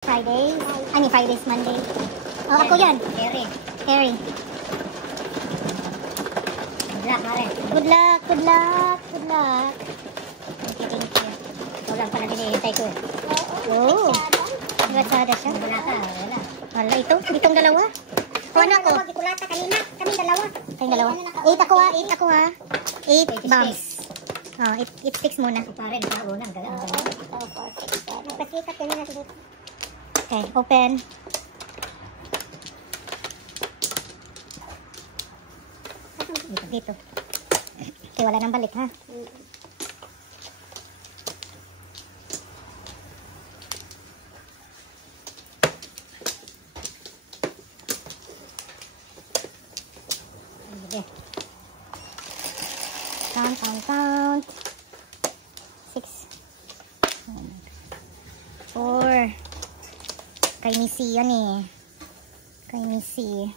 Fridays? Ano Fridays, Monday? Oh, ako yan. Harry. Harry. Good luck, Mare. Good luck, good luck, good luck. Thank you, thank you. Ito lang pala hinihintay ko eh. Oh. Nagasada siya. Wala ka, wala. Wala, itong dalawa. O ano ako? Kulata kanina, kami dalawa. Kayong dalawa. 8 ako ha, 8 ako ha. 8 bombs. Oh, 8 sticks muna. Ito pa rin, nauna. Ang galang. Nagpasikat kanina sa dito. Okay, open. Dito. Okay, wala nang balik ha. Sige. Count. 6. 4. Kay Missy yan eh. Kay Missy.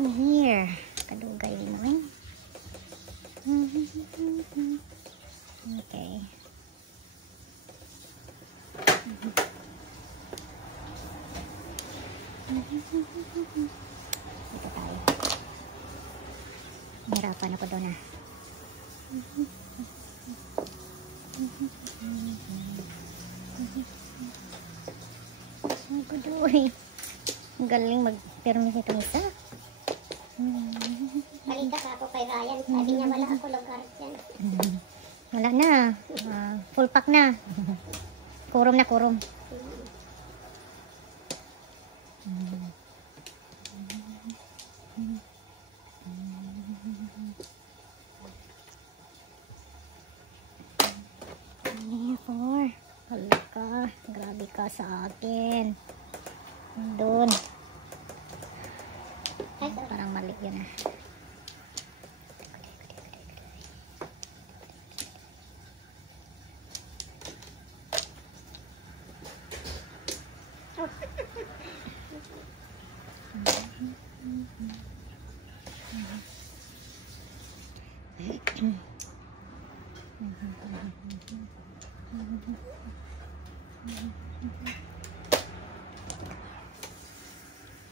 'Come here. Kadugay mo eh. Okay. Dito tayo. Nahirapan ako doon ah. Ay, kudoy. Ang galing mag-permis itong isa. Balita ka ako kay Ryan. Sabi niya wala ako lugar dyan. Wala na. Full pack na. Kurom na kurom. Hala ka. Grabe ka sa akin. Doon. Parang mali yun ah.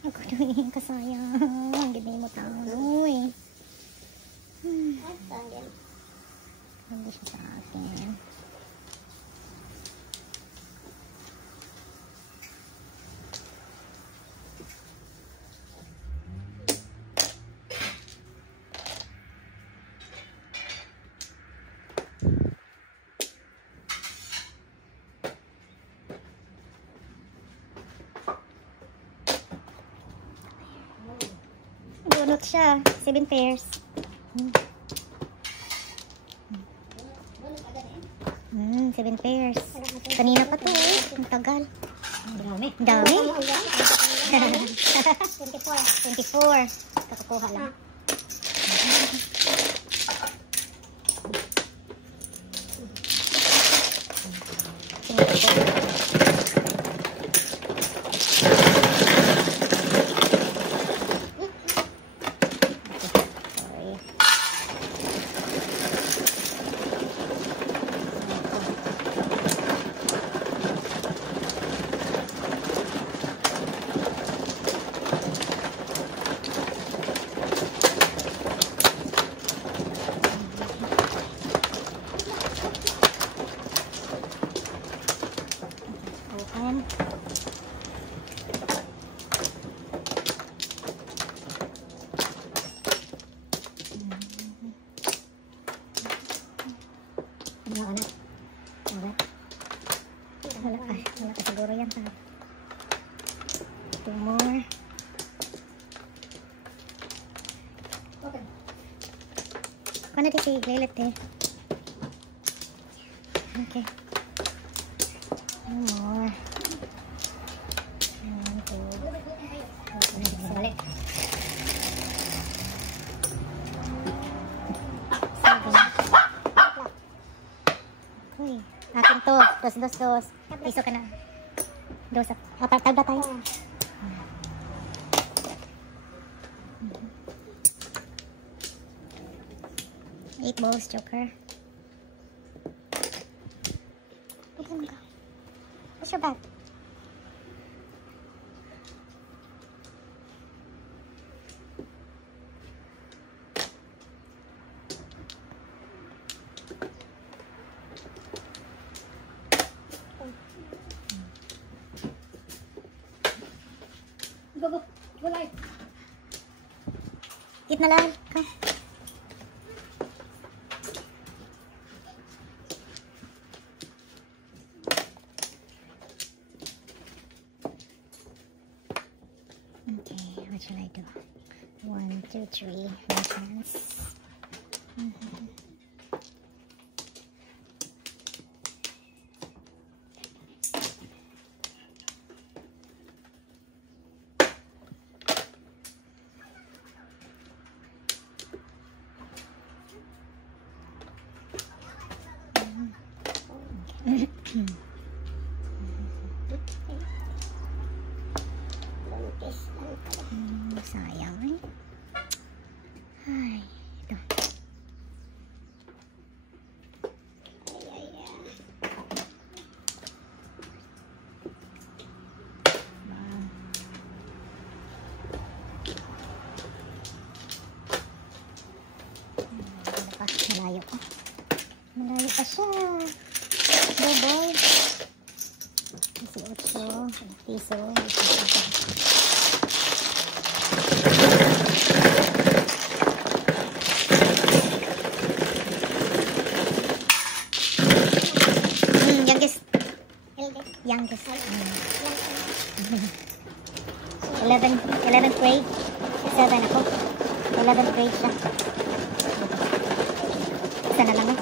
Ako doon kasayang. Gini mo tao eh. Hindi siya sa akin. Bunot siya. 7 pairs. 7 pairs. Kanina pa to eh. Ang tagal. Dami. Dami. 24. 24. Kakakuha lang. 2 more. Open. Kung na di si Lilit eh. Okay. 2 more. 1, 2. Balik. 7. Uy, akin to. Dos. Piso ka na. Dos. Tabla tayo. 8 balls, Joker. What's your bag? Go. Go live. Eat na lang. Come. Okay, what should I do? 1, 2, 3. Makes sense. Sayang eh. Ay, ito. Malayo ko. Malayo pa siya. Double. 18 piso. Youngest. 11th grade. 7 ako. 11th grade siya. Isa na lang eh.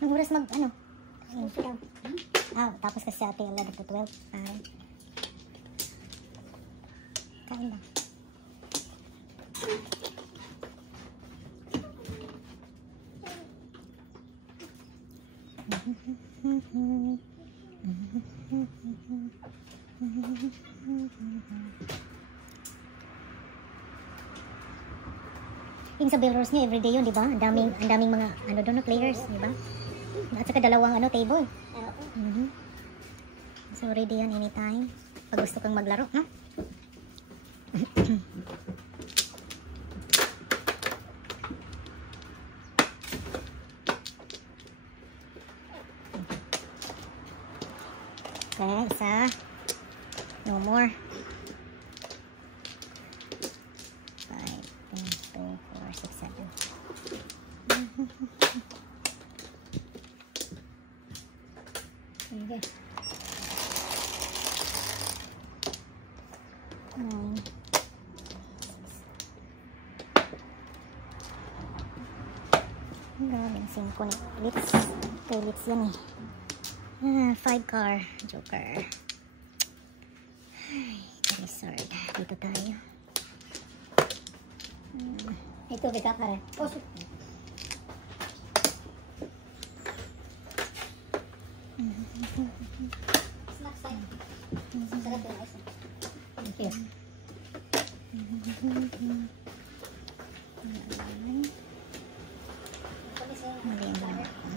Anong oras ano? Tapos kasi ate 11 to 12. Kain lang. Yung sa Bellrose nyo, everyday yun, di ba? Ang daming mga, doon na players, di ba? At saka dalawang, table. So, ready yan anytime. Pag gusto kang maglaro, no? Okay, isa. No more. 5 ni lips. Kay lips yan eh. 5 car. Joker. Ay, resort. Dito tayo. Ito, bigla ka rin. Oh, snack side. Sarap yung ice. Thank you. Mali ang ginawa ko.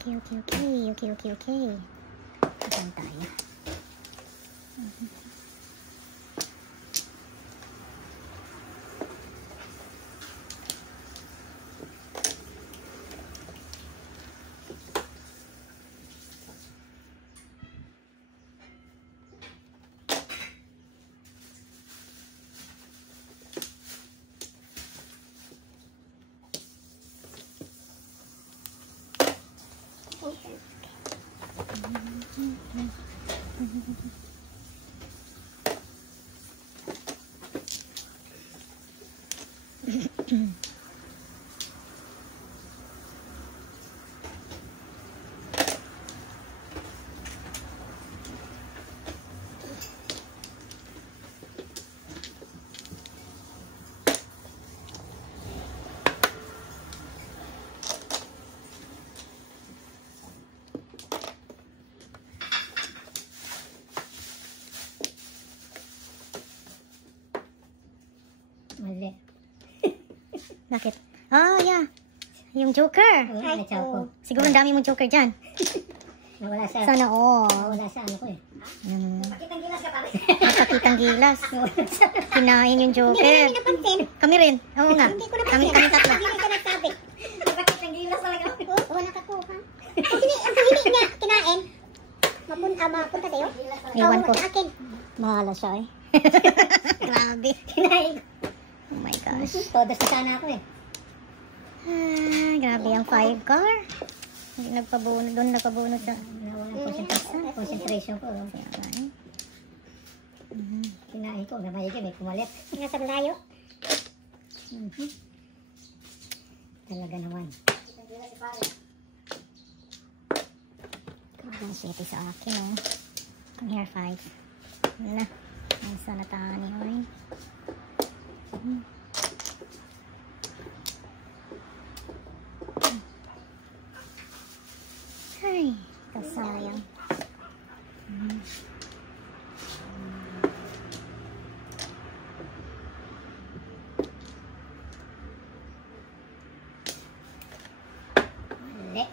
Okay. Saan tayo? Mali. Bakit? Oh, yeah. Yung joker. Ay, ko. Siguro ang dami mong joker dyan. Nawala sa... Sana all. Nawala sa ano ko eh. Napakitang gilas ka pare. Napakitang gilas. Kinain yung joker. Hindi ko napansin. Kami rin. Oo nga. Hindi ko napansin. Kami tatlo. Hindi ka nagsabi. Napakitang gilas talaga. Wala ka kuha. Ang hindi niya kinain. Mapunta sa'yo? Iwan ko. Sa akin. Mahala siya eh. Grabe. Kinain ko. Oh my gosh. Todos na sana ako eh. Grabe ang 5 car. Hindi nagpabunod. Doon nagpabunod sa... Nawala ang concentration ko. Kinain ko. Namayigay. May kumalit. Nasa malayo. Talaga naman. Ang 7 sa akin oh. Come here 5. Ano na. Ang sana tani oy. Ay, kasayang. Mali.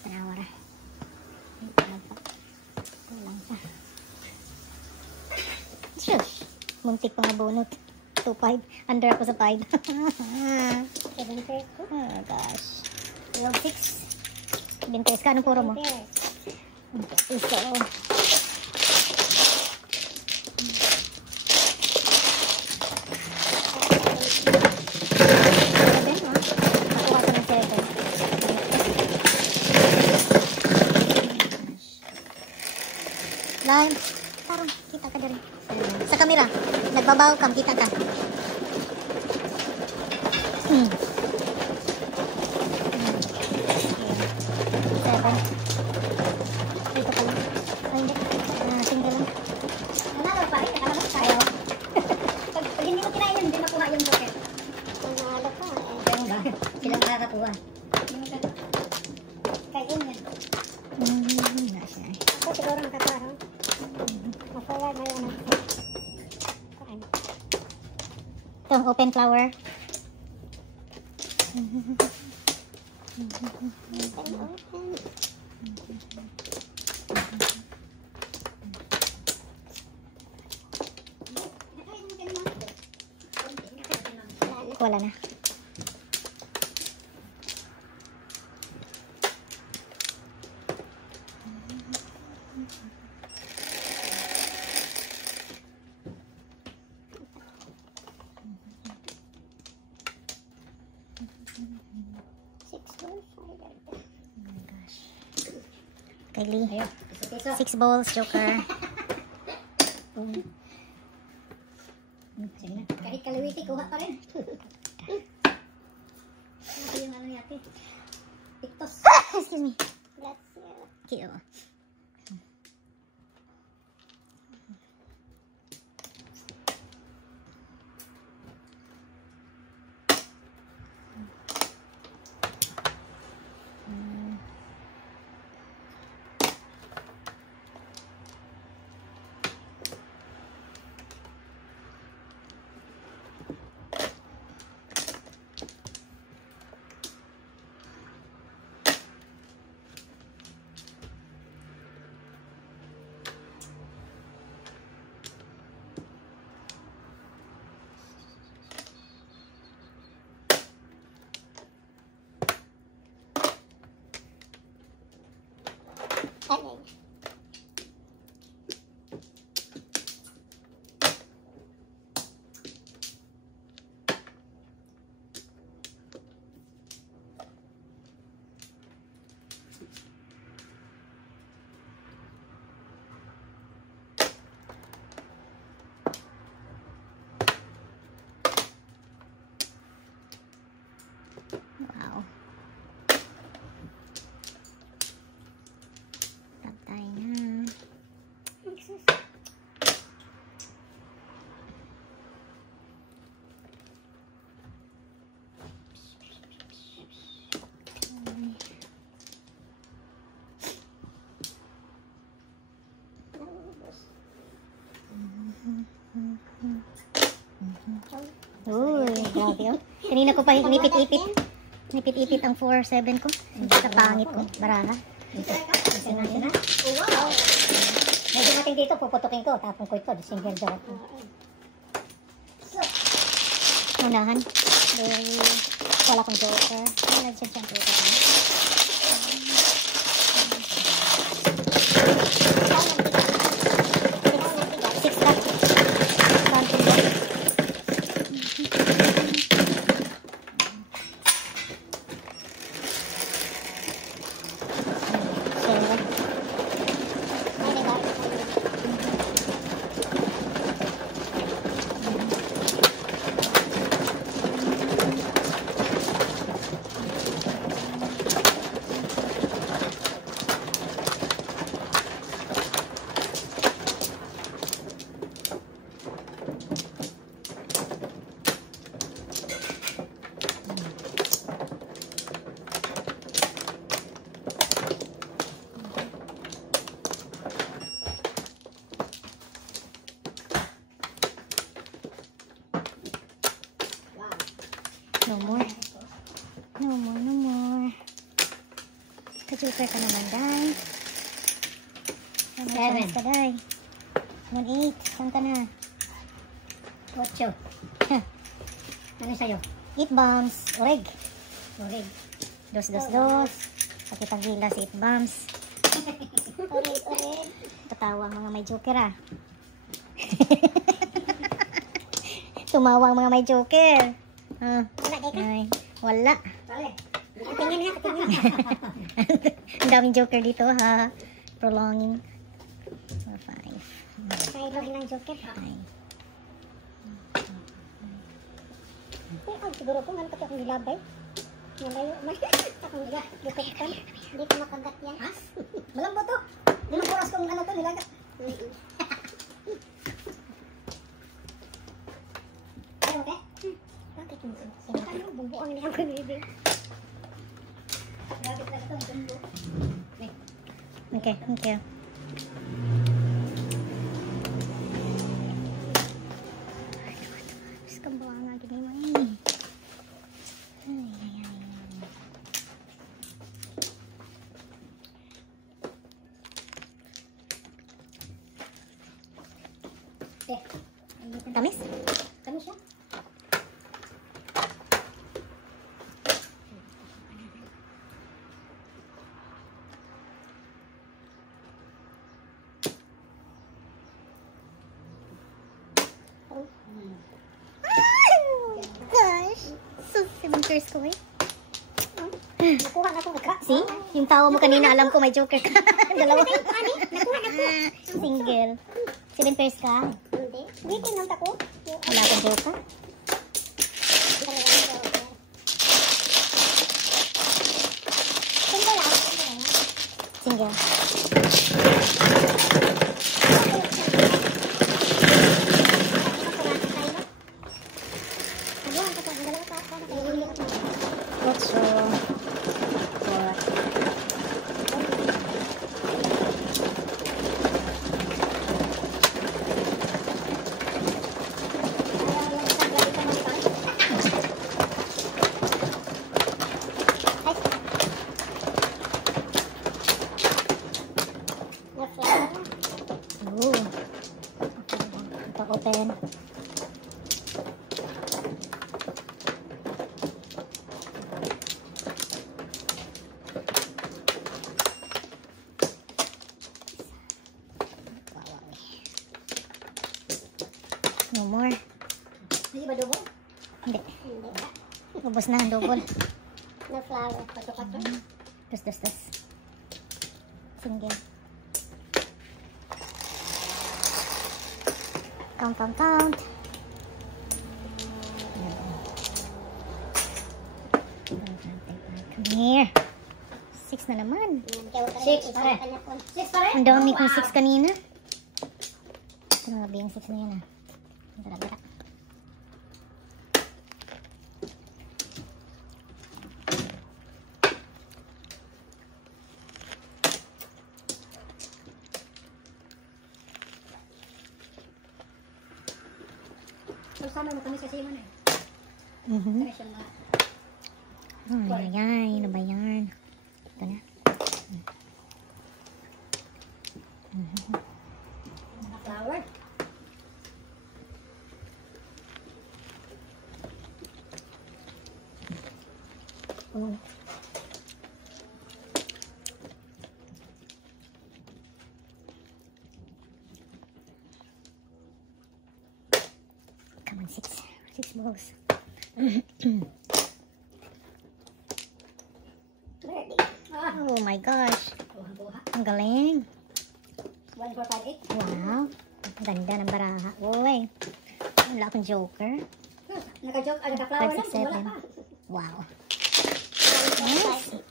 Panawara. Kulang pa. Shush! Muntik pa nga bunot. 2-5. Under ako sa 5. Oh gosh. 6. 20 ka. Anong puro mo? Iso. Nakuha ko ng 7. Lime. Tarong, kita ka dyan. Sa kamera. Nagbabaw ka, kita ka. Seven. Dito ka lang. Ay, hindi. Single lang. Nanalo pa rin. Nakalamas tayo. Pag hindi mo kinain yun, hindi makuha yung joker. Nanalo ka. Ganun ba? Silang nakakakuha. Kain yan. Wala siya eh. Ako siguro nakakuha. Maforward na yun. Ito, open flower. Wala na. Kylie. Ayun, piso-piso. 6 balls, joker. Sige na. Kahit kaliwiti, kuha pa rin. Ano yung ano yate? Tiktos. Excuse me. laki oh. Wow. Patay na. Uy, grabe oh. Kanina ko pa inipit-ipit. Inipit-ipit ang 4-7 ko. Sa pangit ko. Baraha. Isa na. Oh, wow. May dumating dito, puputukin ko. Tapon ko ito. Single door. Unahan. Wala kong joker. Wala siya siyang joker. No more. No more, no more. Ka-joker ka naman, Day. Seven. Ka, Day. 1-8. Saan ka na? 8. Ano sa'yo? 8 bombs. Oreg. Orig. 2-2-2. Pakitang gilas, 8 bombs. Orig. Tatawa ang mga may joker, ah. Tumawa ang mga may joker. Ah. Ay, wala. Pare. Tingin nga. Ang daming joker dito, ha. Prolonging. 4-5. Kailohin ng joker. Ay. Siguro kung ano kasi akong nilabay. Nalayo. Akong nilagyan. Hindi ko makagat yan. Ha? Malambot to. Limang oras kong ano to nilagat. Ayaw ka? Bakit mo? Ano? Bumbuang niya ako nilibig. Grabe talaga ito. Bumbu. Okay, thank you. Terus kebawa lagi nih mah ini. Tamis? Tamis siya? Gosh, so 7 curse ko eh. Nakuha na ko. See? Yung tawa mo kanina, alam ko may joker ka. Dalawa. Nakuha na ko. Single. 7 pairs ka. Hindi. Hindi tinunta ko. Wala kang joker. Single. Otso. 4. Oh. Ito open. No more. Hindi ba double? Hindi. Hindi ba? Ubos na ang double. No flower. Pato-pato. Tas. Single. Count. Come here. 6 na naman. 6 pa rin. 6 pa rin? Ang dami kong 6 kanina. Grabe yung 6 na yun ah. Gara-gara. Sama mo kami sa sima na eh. Mhm. Kasi mga Ano ba yan? Ito na. flower. Oh. Come on, 6 balls. Ready. Ah. Oh my gosh. Buha-buha. Ang galing. 1, 4, 5, 8. Wow. Ang ganda ng baraha. Uy. Wala akong joker. Naka-joke, naka-flower 5, lang. 6, Wala 7. pa. Wow. 1, 4, Nice. 5,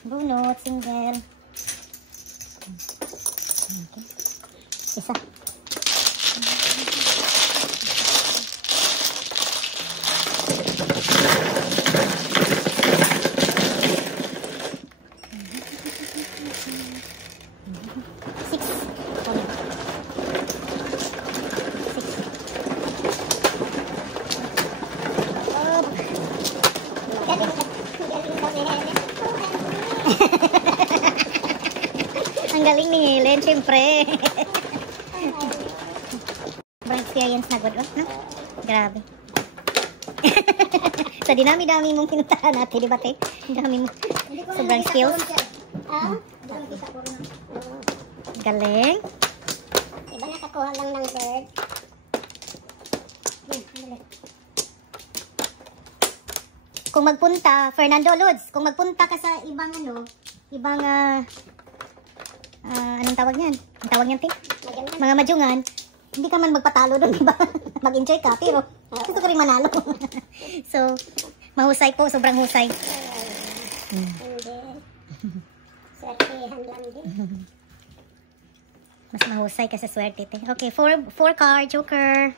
8. Bunot, single. Okay. Isa. Six. Ang galing ni Helen, syempre. Sobrang experience na good, no? Grabe. Sa dinami-dami mong pinuntahan natin, di ba, te? Ang dami mo. Sobrang skills. Hindi ko nakita puro na. Galing. Diba nakakuha lang ng bird? Kung magpunta, Fernando Lods, kung magpunta ka sa ibang anong tawag niyan? Ang tawag niyan, te? Mga majungan, hindi ka man magpatalo doon, di ba? Mag-enjoy ka, pero gusto ko rin manalo. So, mahusay po, sobrang husay. Hindi. Swertihan lang din. Mas mahusay ka sa swerte, te. Okay, 4 card, joker.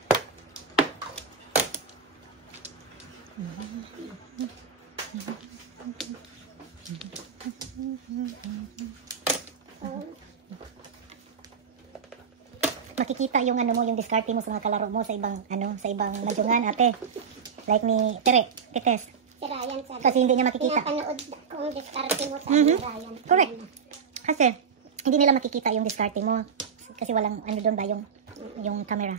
Makikita yung yung diskarte mo sa mga kalaro mo sa ibang majungan, ate. Like ni Tites. Si Ryan sabi. Kasi hindi niya makikita. Pinapanood kung diskarte mo sa Mhm. Ryan. Correct. Kasi hindi nila makikita yung diskarte mo kasi walang doon ba yung camera.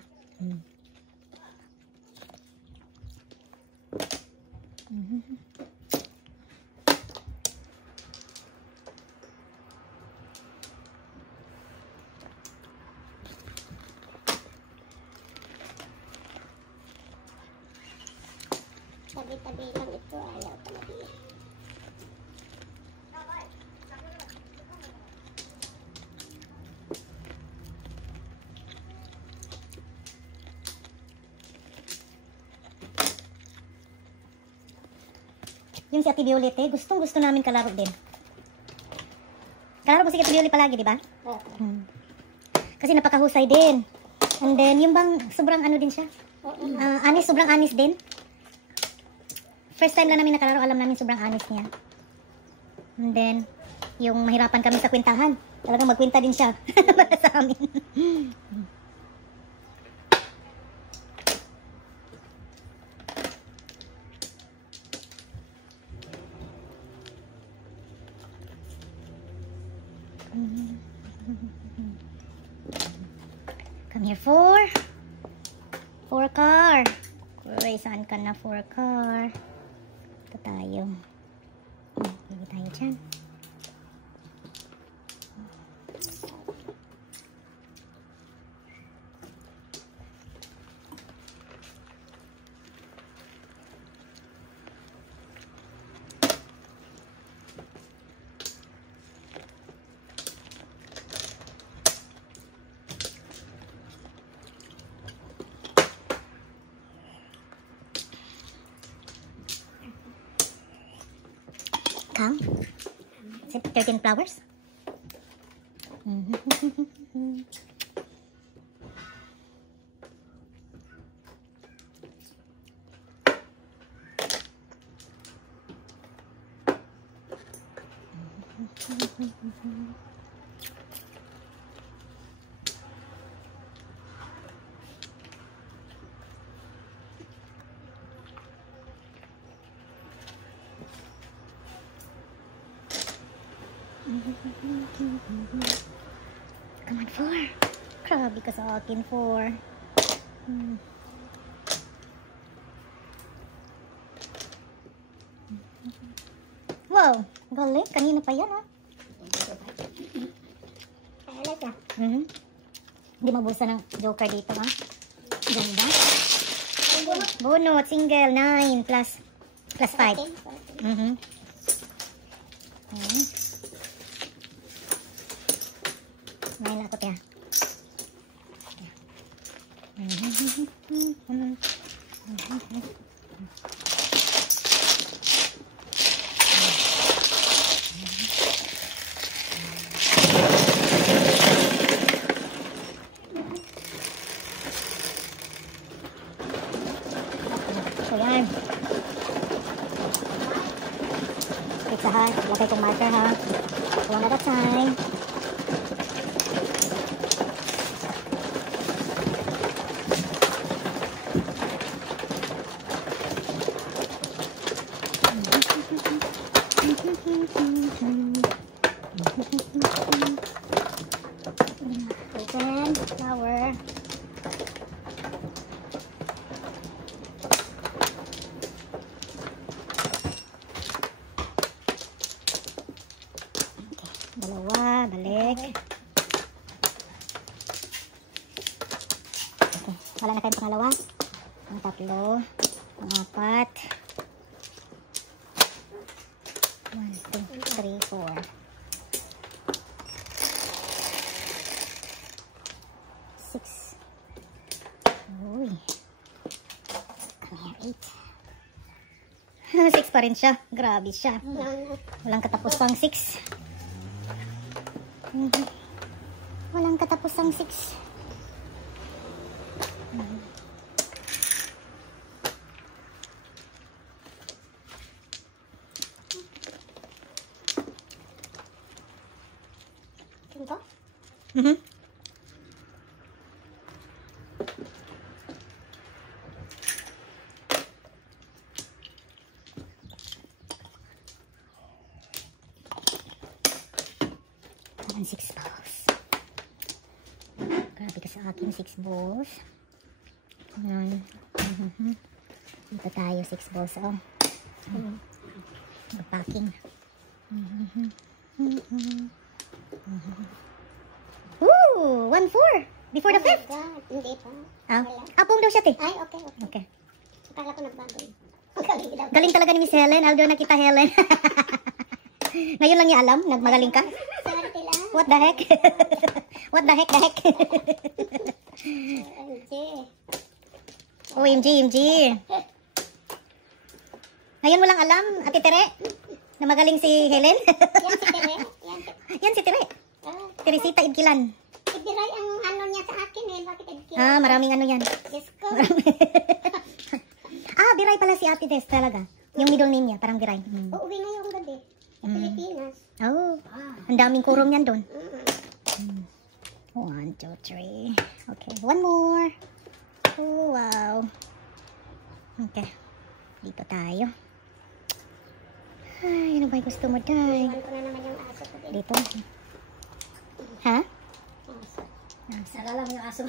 Tabi-tabi lang ito. Ayaw talaga. Yung si Ate Violet, gustong gusto namin kalaro din. Klaro mo si Ate Violi palagi, di ba? Oo. Kasi napakahusay din. And then, yung bang sobrang ano din siya? Anis, sobrang anis din. First time lang namin nakalaro, alam namin sobrang anis niya. And then, yung mahirapan kami sa kwentahan. Talagang magkwenta din siya para sa amin. Come here, 4 car. Uy, saan ka na 4 car? Ito tayo. Lagi tayo dyan. Come. Is it 13 flowers? Come on, 4. Grabe ka sa akin, 4. Wow, galing. Kanina pa yan, ha? Kaya siya. Hindi mabusa ng joker dito, ha? Ganda. Bunot, single, 9 plus 5. Ngayon ako, tiya. So, yan. Fix ha. Lagay kong marker, ha. One at a time. Open flower. Dalawa, balik. Okay, wala na kayong pangalawa. Ang tatlo, ang apat. 1, 2, 3, 4. 6. Uy. Come here, 8. 6 pa rin siya. Grabe siya. Walang katapos pang 6. Walang katapos ang 6. Ito? Ang 6 balls. Grabe ka sa akin, 6 balls. Dito tayo, 6 balls. Oh. Packing. Ooh, 1-4. Before the 5th. Hindi pa. Apong daw siya, te. Ay, okay, okay. Okay. Akala ko nagbago yun. Galing talaga ni Miss Helen. Aldo na kita, Helen. Ngayon lang niya alam, nagmagaling ka. Swerte lang. What the heck? What the heck, OMG, MG. Ngayon mo lang alam, Ate Tere, na magaling si Helen. Yan si Tere. Yan si Tere. Teresita Idkilan. Ibiray ang ano niya sa akin eh. Bakit Edkilan? Ah, maraming ano yan. Diyos ko. Ah, Biray pala si Ate Des talaga. Yung middle name niya, parang Biray. Uuwi na yung gabi. Sa Pilipinas. Oh, ang daming kurong yan doon. Mm. 1, 2, 3. Okay, one more. Oh, wow. Okay, dito tayo. Ay, ano ba yung gusto mo, Day? Iwan ko na naman yung aso ko din. Dito. Ha? Aso. Nasa. Nagala mo yung aso.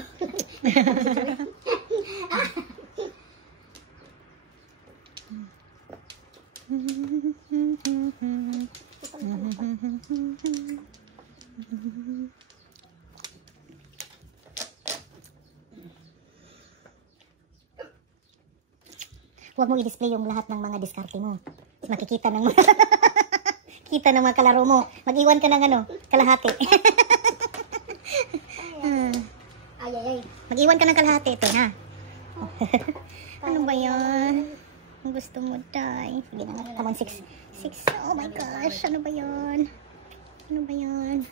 Huwag mo i-display yung lahat ng mga diskarte mo. Makikita ng mga kita ng mga kalaro mo. Mag-iwan ka ng ano, kalahati. Ay, ay, ay. Mag-iwan ka ng kalahati, ito ha. Ano ba yan? Ang gusto mo, Day? Sige na nga. Come on, 6. 6. Oh my gosh. Ano ba yan? Ano ba yan?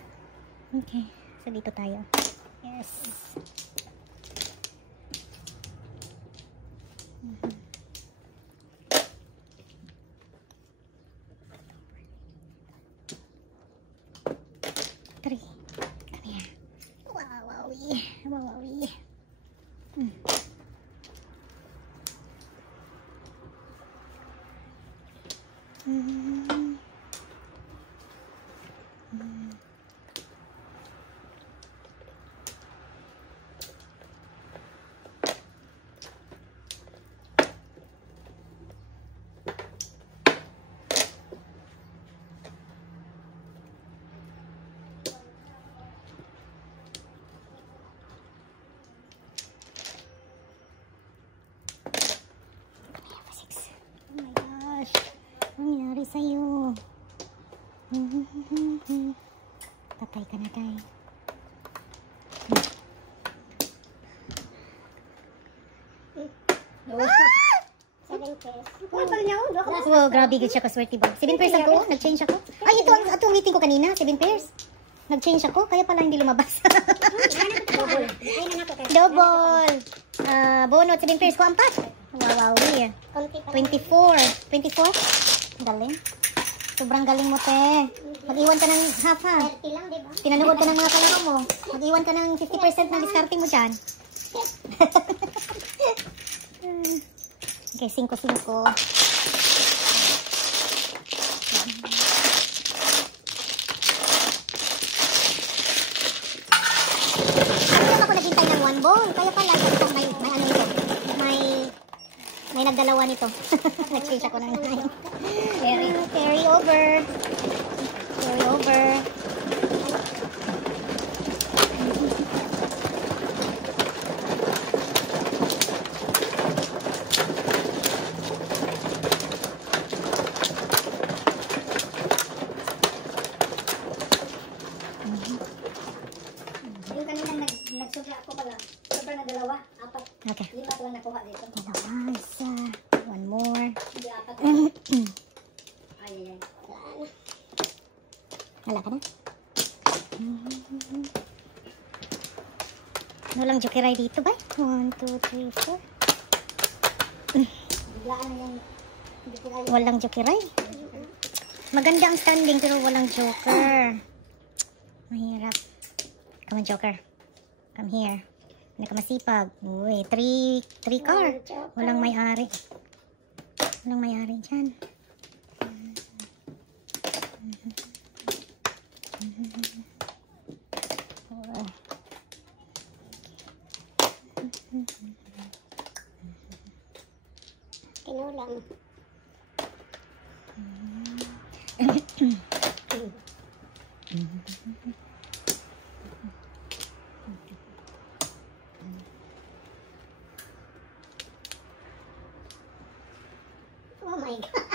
Okay. So, dito tayo. Yes. Three. Come here. Wow, wowie. Wow, wowie. Oh my gosh. Ano nangyari sa'yo? Patay ka na, Day. Seven pesos. Wow, grabe gud siya kaswerte ba? 7 pairs ako, nag-change ako. Ay, ito ang meeting ko kanina, 7 pairs. Nag-change ako, kaya pala hindi lumabas. Double. Ay, nanak ko. Double. Bonus, 7 pairs ko, 4. Wow, Konti pa. 24. 24? Galing. Sobrang galing mo, te. Mag-iwan ka ng half, ha? 30 lang, di ba? Pinanood ka ng mga kalaro mo. Mag-iwan ka ng 50% ng diskarte mo dyan. Okay, 5-5. Ano ako naghintay ng 1 ball? Kaya pala, itong may ano ito. May nagdalawa nito. Nag-change ako ng 9. Carry over. Carry over. Yung kanina nagsugla ako pala. Sobrang na dalawa. 4. Okay. 5 lang nakuha dito. Dalawa, isa. 1 more. Hindi 4. Ay, ay, ay. Wala ka na? Ano lang jokeray dito ba? 1, 2, 3, 4. Biglaan na yan. Hindi ko kaya. Walang jokeray. Maganda ang standing pero walang joker. Mahirap. Come on, joker. Come here. Hindi ka masipag. Uy, 3 car. Walang may-ari. Walang may-ari dyan. Kinulang. Oh my God.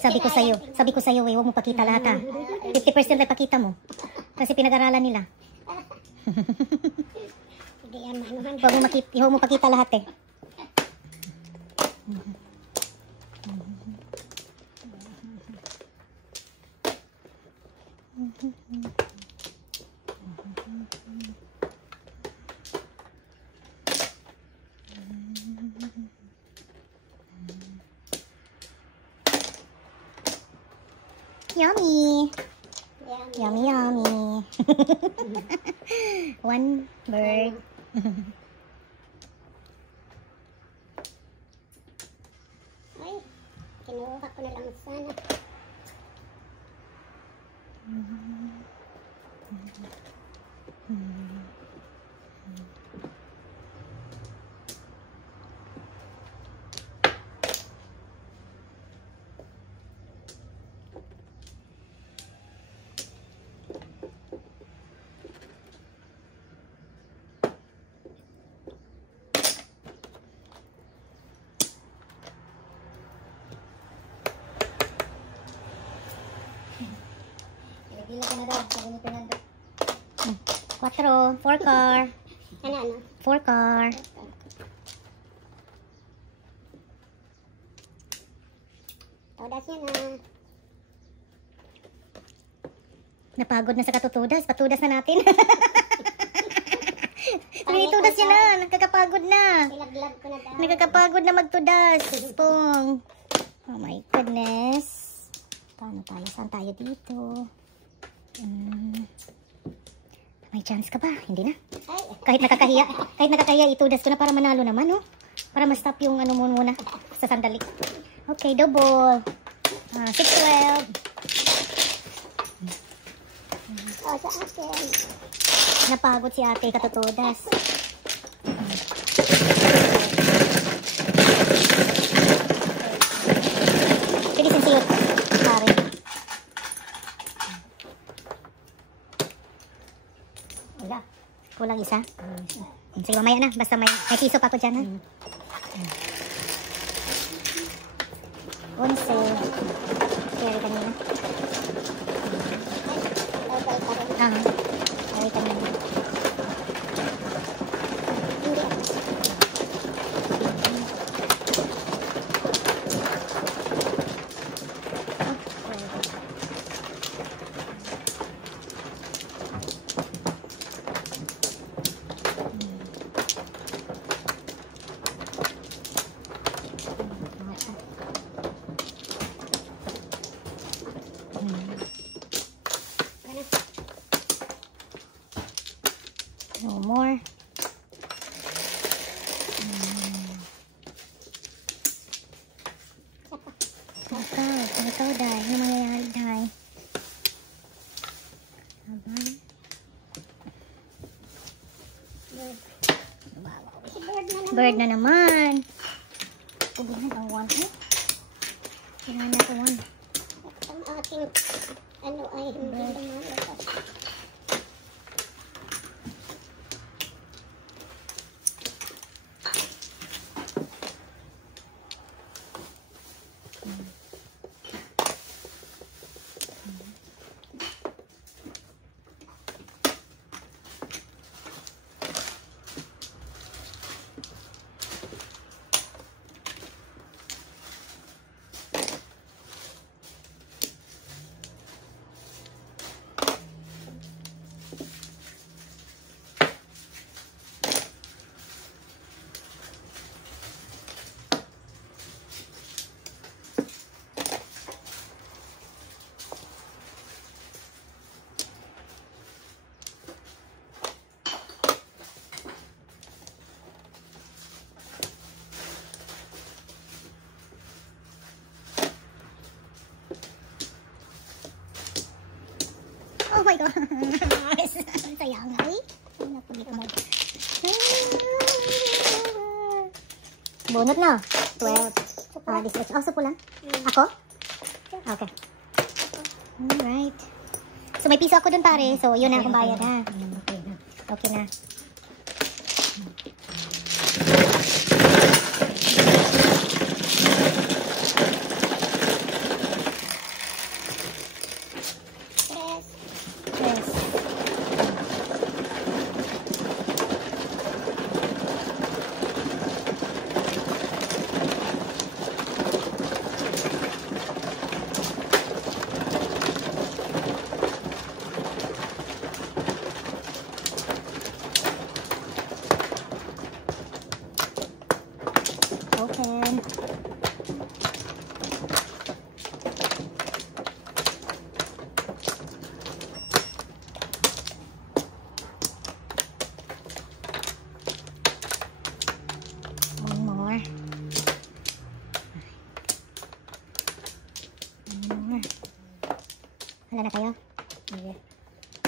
Sabi ko sa'yo, huwag mo pakita lahat ha. 50% lang pakita mo. Kasi pinag-aralan nila. Hindi yan manuhan. Huwag mo pakita lahat eh. Yummy! Yummy. Yummy, yummy. One bird. Ay, kinuha ko na lang sana. Bila ka na daw, sabi ni Fernando. 4, 4 car. Ano? 4 car. Todas niya na. Napagod na sa katutudas. Patudas na natin. Pinitudas niya na. Nagkakapagod na. Ilaglag ko na daw. Nagkakapagod na magtudas. Pong. Oh my goodness. Paano tayo? Saan tayo dito? May chance ka ba? Hindi na. Ay, Kahit nakakahiya, itudas ko na para manalo naman, no? Para ma-stop yung ano mo muna sa sandali. Okay, double. 6-12. oh, sa akin. Napagod si ate katutudas. Pwede sinsiyot. Pare. Wala. Kulang isa. Sige, mamaya na. Basta may piso pa ako dyan, ha? 11. Carry kanina. Total pa rin. Carry kanina. Hindi ako. No more. Ikaw, Day. Ano mangyayari, Day? Habang? Si Bird na naman. Bird na naman. Kubuhan ang 1, eh. Kailangan na ito 1. Ang aking ano ay hindi lumalabas. Oh my God. Sayang nga, eh. Bunot na. 12. 18. Oh, supo lang. Ako? Okay. Alright. So, may piso ako dun, pare. So, yun na akong bayad, ha? Okay na. Yes.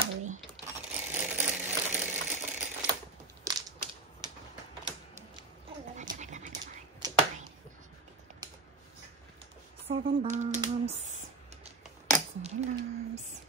Uy. Seven bombs. 7 bombs.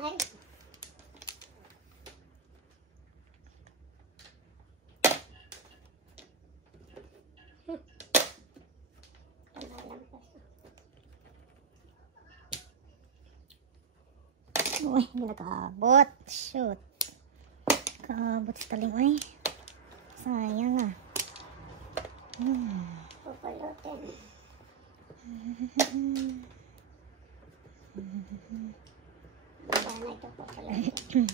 Ay. Uy, hindi nakaabot. Shoot. Kaabot sa taling. Uy. Sayang ah. Pupulutin. Wala na ito pupulutin.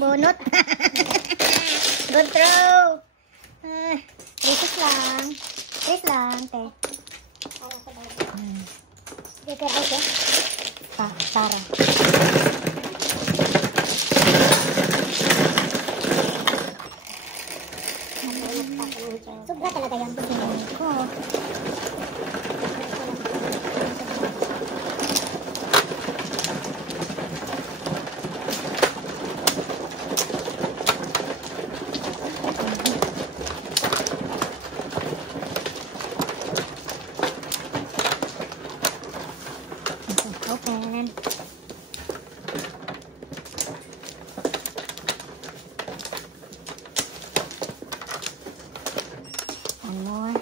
Bunot. Good throw. Recess lang. Recess lang, te. Para sa bago. Dito ay te. Tara. Sobra talaga yan. Ko. Open. One more.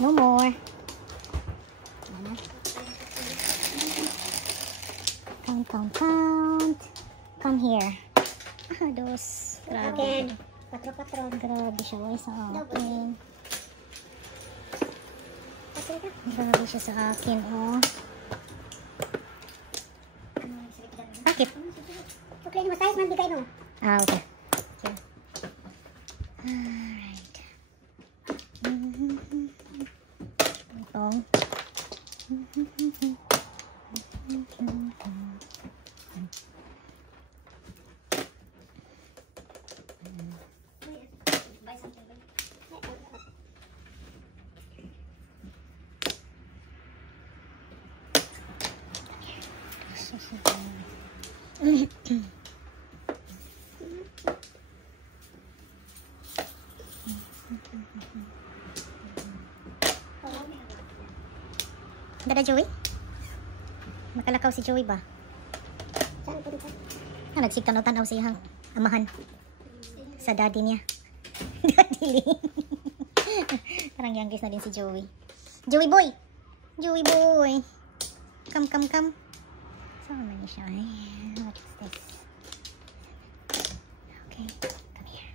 No more. Count. Come here. Dos. Grabe. Again. Patro-patron. Grabe siya sa akin. Patro ka. Grabe siya sa akin, oh. Bakit? Okay, masayos man bigay no. Okay. Okay. Alright. Itong. Dada Joey? Makalakaw si Joey ba? Saan punta? Nagsigtanaw-tanaw siyang amahan sa daddy niya. Daddy Ling. Parang youngest na din si Joey. Joey boy! Joey boy! Come. Saan na niya siya? What is this? Okay, come here.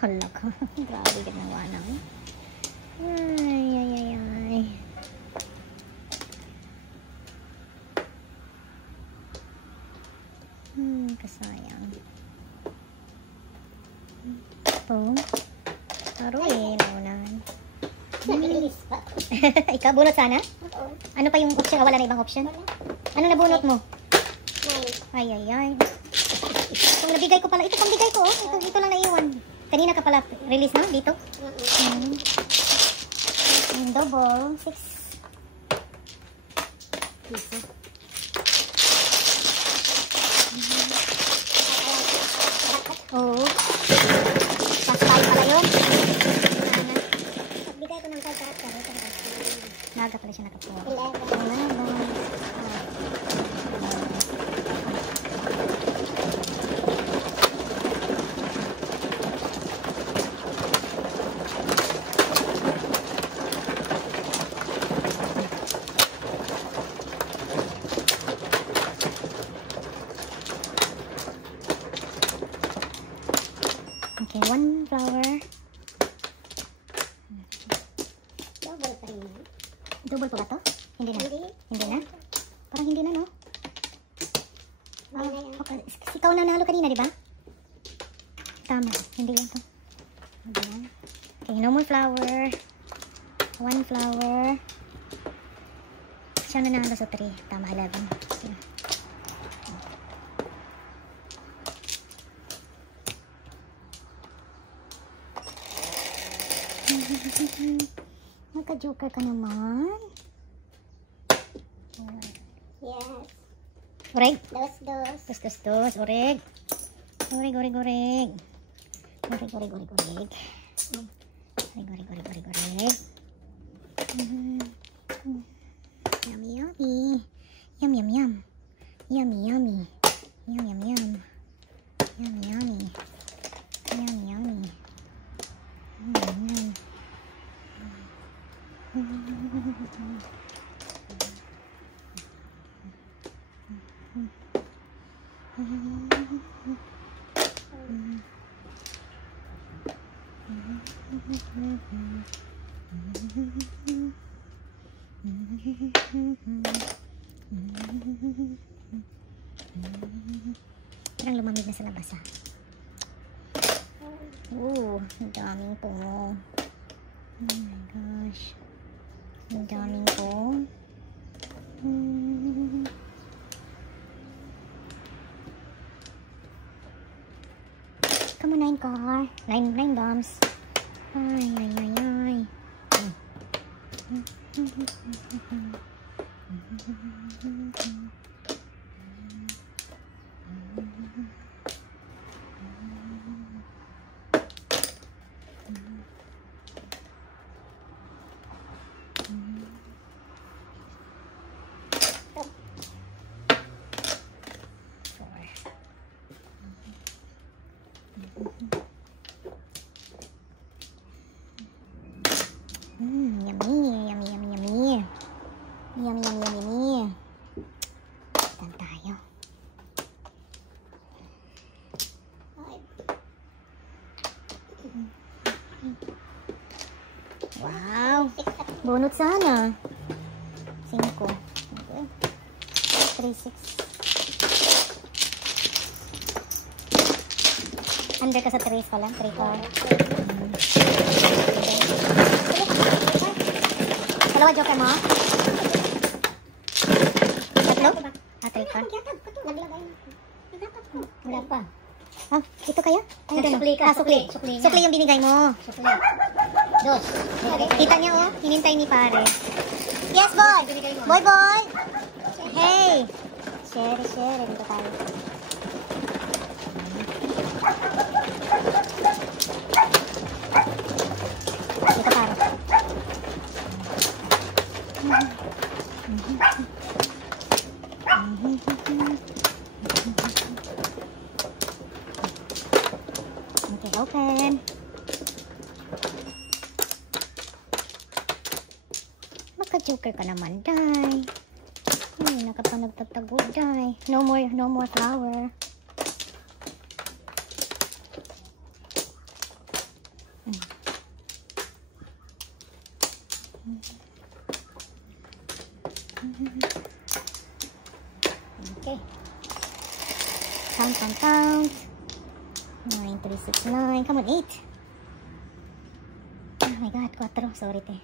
Hala ka. Grabe ka ng wanaw. Ay. Kasayang. Po. Taruin. Unan. Nabilis pa. Ikaw, bunot sana? Oo. Ano pa yung option? Wala na ibang option? Ano na bunot mo? Nine. Ay. Kung nabigay ko pala. Ito pang bigay ko. Oh. Ito lang naiwan. Kanina ka pala release na dito. And double, 6. Oo. Plus 5 pala yun. Bigay ko ng 5 karakter. Naga pala siya nakapuha. 11. Okay, 1 flower. Double pa rin yan. Double pa ba to? Hindi na. Hindi. Hindi na? Parang hindi na, no? Hindi na yan. Okay. Ikaw na nalo kanina, di ba? Tama. Hindi yan to. Hindi yan. Okay, no more flower. 1 flower. Siya na nalo sa 3. Tama, 11. Okay. Nagka-joker ka naman. Yes. Oreg. Dos. Dos. Oreg. Oreg. Oreg. Oreg. Yummy. Yum. Yummy. Parang lumamig na sa labas, ha? Ang daming po. Oh my gosh. Ang daming po. Come on, 9 car. 9 bombs. Ay. Yummy. Tan tayo. Wow. Bunot sana. 5. Okay. 3, 6. Under ka sa 3 pala. 3 ka. Dalawa joker mo? Tatlo? 3 ka. Wala pa. Ito kaya? Sukli ka. Sukli. Sukli yung binigay mo. Dos. Kita niya, oh. Hinintay ni pare. Yes, boy. Boy. Hey. Share. Dito tayo. Dito pare. Okay, open. Maka-joker ka naman, Day. Nakapanagtatago, Day. No more flower. Okay. Count. 9, 3, 6, 9. Come on, 8. Oh my God, 4. Sorry, te.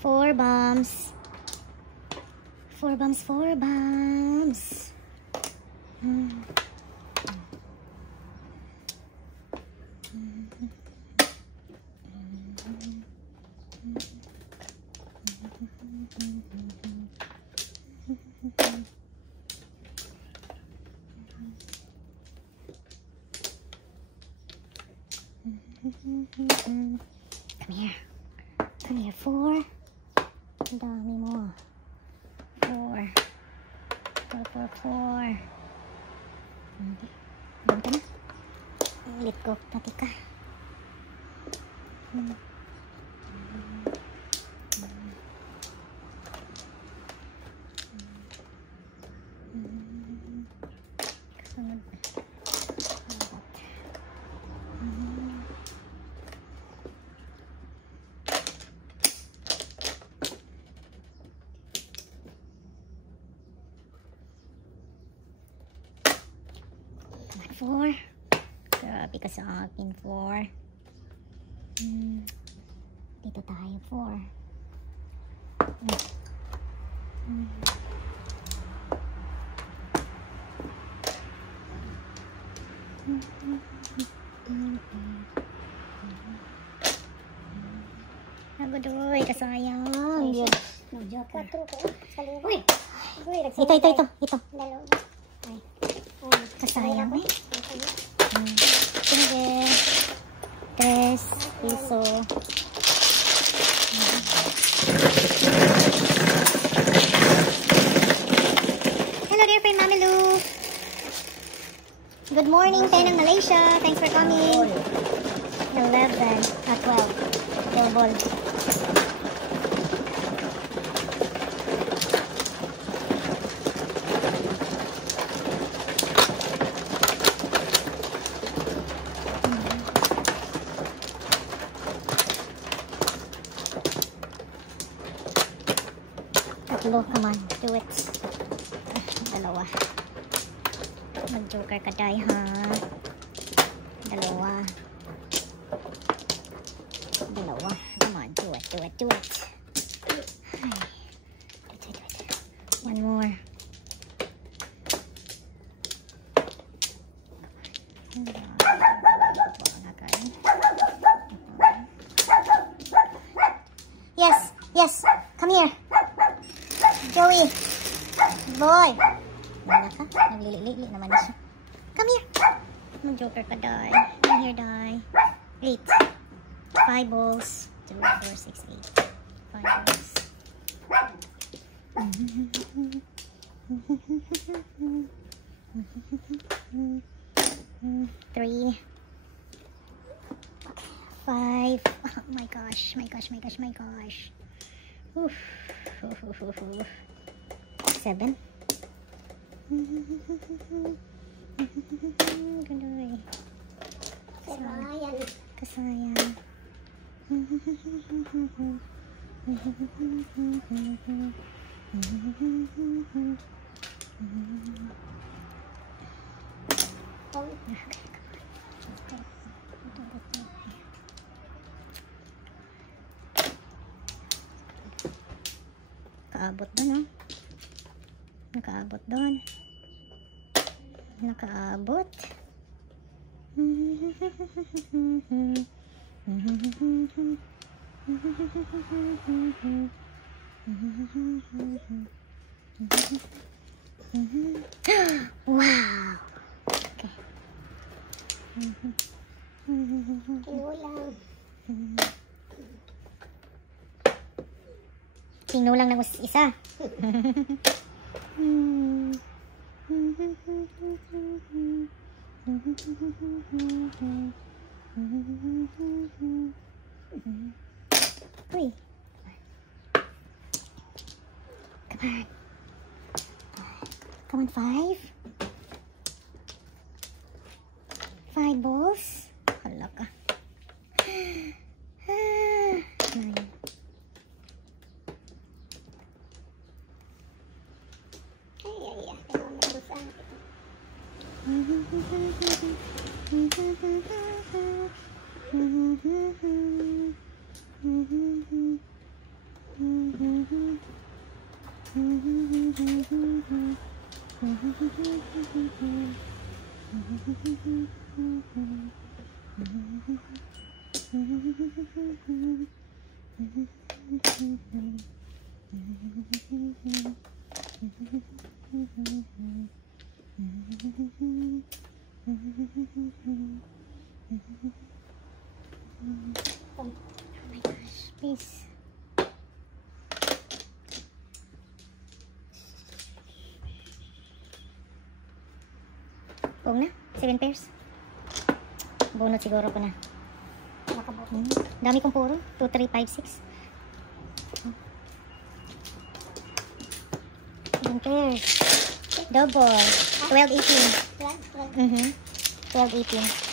4 bombs. 4 bombs. Come here. Come here, 4. Ang dami mo. 4. 4. Hindi. Doon ka na. Ulit ko. Tati ka. Kasunod. Come on, 4. Grabe ka sa akin, 4. Dito tayo, 4. Nagodoy, kasayang. Joker. 4 ko. Kaliwa. Uy! Uy, Ito. Dalawa. Ay. Kasayang eh. Sige. 3 piso. Hello dear friend Mami Lou. Good morning, Tenang Malaysia. Thanks for coming. 11 at 12. Double. Tatlo, come on, do it. Dalawa. Mag-joker ka day, ha? Dalawa. Come on, do it. Ay. Do it. One more. Yes. Come here. Joey. Boy. Wala ka? Naglili-lili naman na siya. Come here. Mag-joker ka, die. Come here, die. 8. 5 balls. 2, 4, 6, 8. 5 balls. 3. 5. Oh my gosh. Oof. 7. Ganoy. Kasayang. Nakaabot doon, oh. Nakaabot doon. Nakaabot. Wow. Okay. Sinulang ng isa. Uy. Come on, 5. 5 balls. Hala ka. 9. Oh my gosh, please. Buong na? 7 pairs? Bunot siguro ko na. Dami kong puro. 2, 3, 5, 6. 7 pairs. Double. 12, 18. 12, 18.